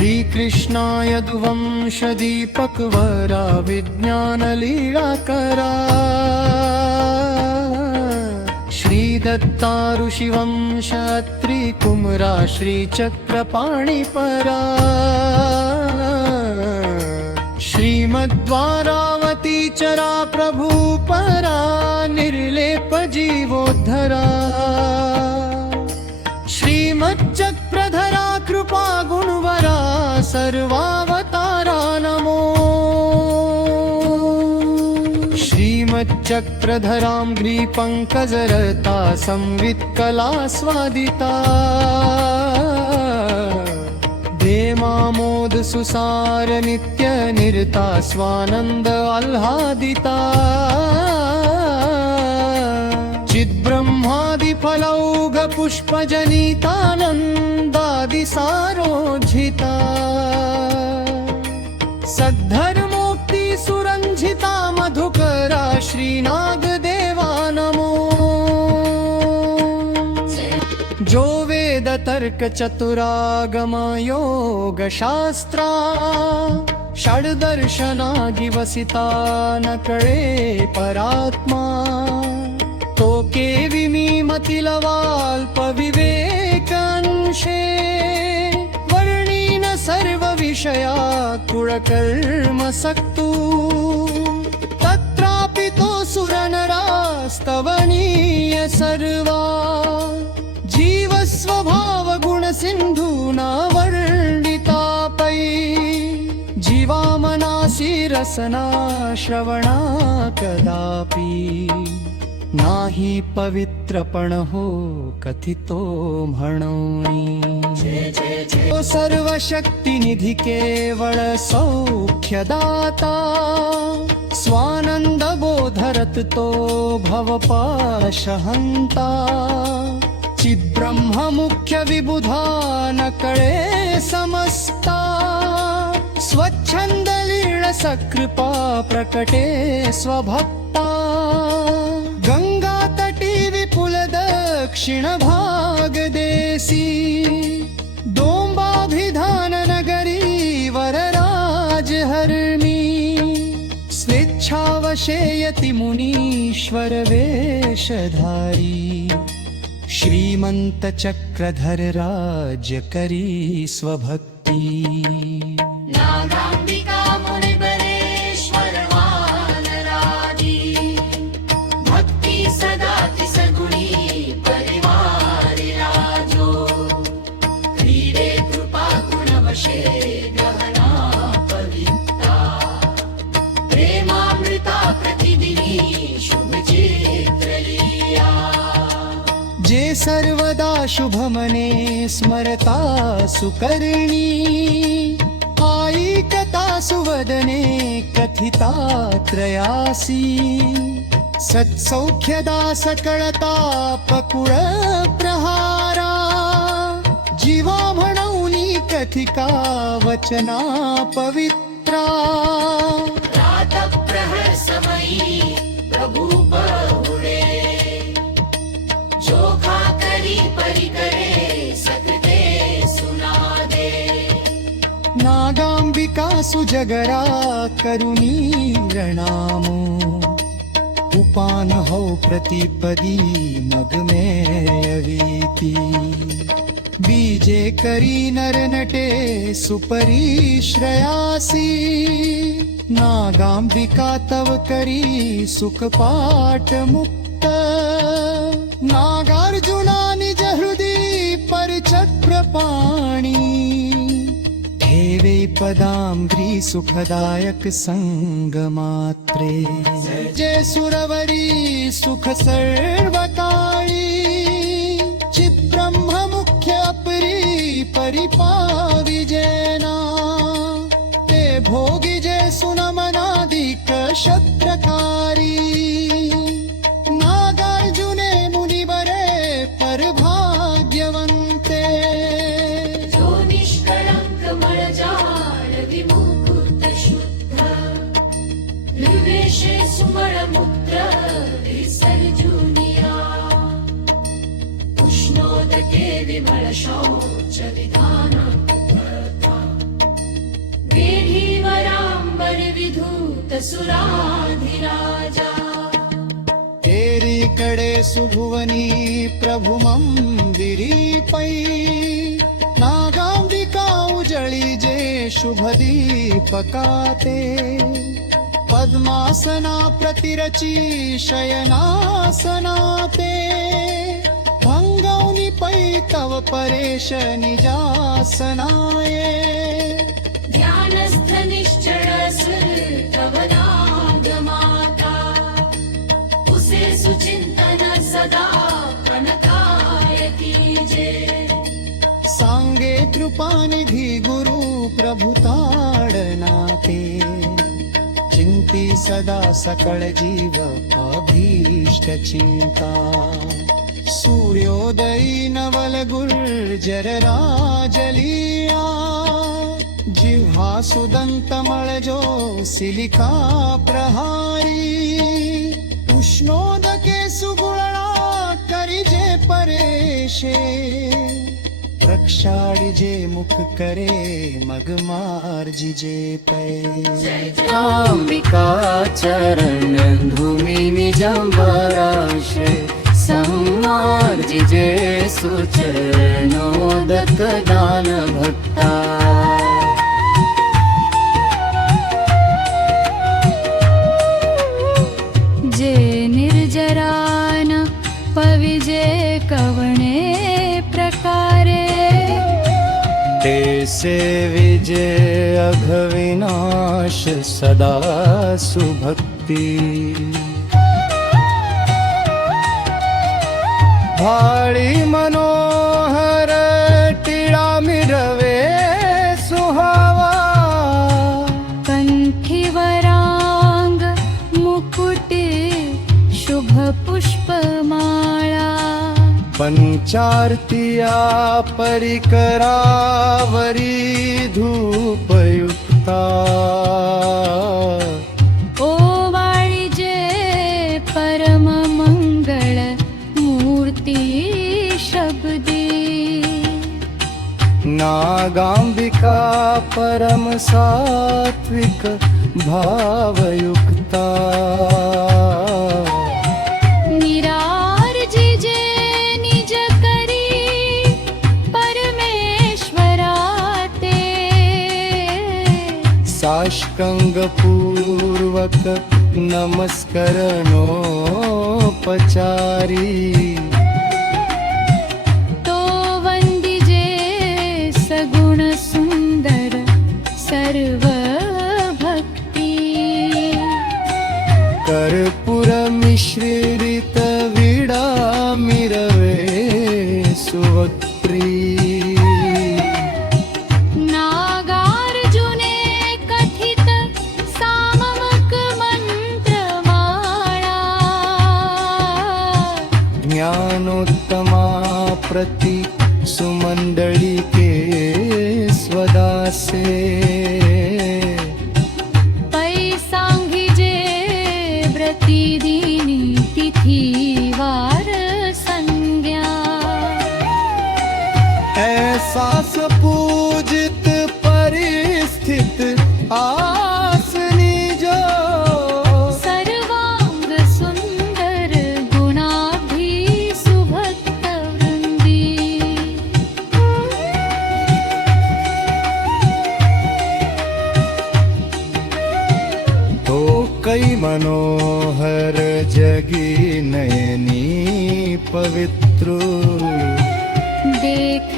श्रीकृष्णाय दुवंशदीपकवरा विज्ञानलीलाकरा श्रीदत्ता ऋषिवंशत्रिकुमरा श्रीचक्रपाणिपरा श्रीमद्वारावती चरा प्रभुपरा निर्लेप जीवोद्धरा श्रीमच्चक्रधरा कृपा गुणवरा सर्वावतारा नमो श्रीमच्चक्रधरां ग्रीपङ्कजरता संवित्कलास्वादिता देमामोद सुसार नित्य निरता स्वानंद आह्लादिता चिद्ब्रह्मादि फलौघ पुष्पजनितानन्दादि सारोज्झिता सद्धर्मोक्ति सुरंझिता मधुकरा श्रीनागदेवा नमो जो वेद तर्क चतुरागम योग शास्त्रा षड्दर्शनादि वसिता न कळे परात्मा तो केविमी मतिलवाल्प विवेकांशे वर्णीन सर्व विषया कुळकर्म सक्तु तत्रापि तो सुरनरास्तवनीय सर्वा जीव स्वभाव गुण सिंधूना वर्णितापै जीवामनासी रसना श्रवणा कदापि नाही पवित्रपण हो कथितो म्हणोनी तो सर्वशक्ती निधी केवळ सौख्यदाता स्वानंद बोधरत तो भवपाशहंता चिद्ब्रह्म मुख्य विबुधा न कळे समस्ता स्वच्छंद लीळ सकृपा प्रकटे स्वभक्ता गंगा तटी विपुल दक्षिण भाग देसी दोंबाभिधान नगरी वरराज हरणी स्वेच्छावशेयति मुनीश्वर वेशधारी श्रीमंत चक्रधर राज्य करी स्वभक्ती नागांबिका मुनिबरेश्वर वानरादी भक्ति सदा तिसगुणी परिवारि राजो क्रीडे कृपा गुणवशे गहना पवित्रा प्रेमामृता प्रतिदिनी शुभ चित्रलीला जे सर्वदा शुभ मने स्मरता सुकर्णी ऐकता सुवदने कथिता त्रयासी सत्सौख्यदा सकळता पकुळ प्रहारा जीवा म्हणूनी कथिका वचना पवित्रा प्रातः प्रहर समयी प्रभु बहुळे जोखा करी परिकरे सकते सुनादे नागांबिका सुजगरा करुणी रणामो उपान हो प्रतिपदी मग मेयवीती बीजे करी नर नटे सुपरी श्रयासी नागांबिका तव करी सुखपाठ मुक्त नागार्जुना निज हृदि पर चक्रपाणी हेवे पदांघ्री सुखदायक संग मात्रे जय सुरवरी सुख सर्वकाळी चिद्ब्रह्म मुख्य अपरी परिपाविजेना ते भोगी जे सुनमनादिक शत्रकारी नागार्जुने मुनिवरे परभाग्यवन्ते जो निष्कळंक मळजाळ विमुक्त शुद्ध निर्वेशे सुमळ मुक्त विसर्जुनिया उष्णोदके विमळ शौच विधान सुराधिराजा तेरीकडे सुभुवनी प्रभु मंदिरीपै नागांबिका उजळी जे शुभ दीपकाते पद्मासना प्रतिरची शयनासनाते भंगवनी पै तव परेश निजासनाये ध्यानस्थ निश्चळ तव नागमाता उसे सुचिंतन सदा प्रणतायती जे सांगे कृपानिधी गुरु प्रभु ताडनाते चिंती सदा सकळ जीव अभीष्ट चिंता सूर्योदयी नवल गुर्जर राजलिया जिव्हा सुदंत मळजो सिलिका प्रहारी उष्णोदके सुगुळा करिजे परेशे प्रक्षाळी जे मुख करे मग मार्जिजे पै अंबिका चरण धूमि निजंबराशे सम्मार्जिजे सुचरणोदक दान भक्ता जे निर्जरान पविजे कवणे प्रकारे ते सेविजे अघविनाश सदा सुभक्ती भाळी मनोहर टिळा मिरवे सुहावा कंठीवरांग मुकुटे शुभ पुष्पमाळा पंचार्तिया परिकरावरी धूपयुक्ता ओवाळिजे परम मंगळ मूर्ती शब्दी नागांबिका परम सात्विक भावयुक्ता निरार्जिजे निज करी परमेश्वरा ते साष्टांग पूर्वक नमस्करणोपचारी तो वंदिजे सगुण सुंदर सर्व भक्ती कर्पूर मिश्रित विडा मिरवे सुवक्त्री नागार्जुने कथित साममक मंत्रमाळा ज्ञानोत्तमा प्रति सुमंडली के स्वदासे पै सांगिजे प्रतिदिनी तिथी वार संज्ञा ऐसा पूजित परिस्थित आसनी जो सर्वांग सुंदर गुणाभी सुभक्त वृंदी तो कई मनोहर जगी नयनी पवित्र देख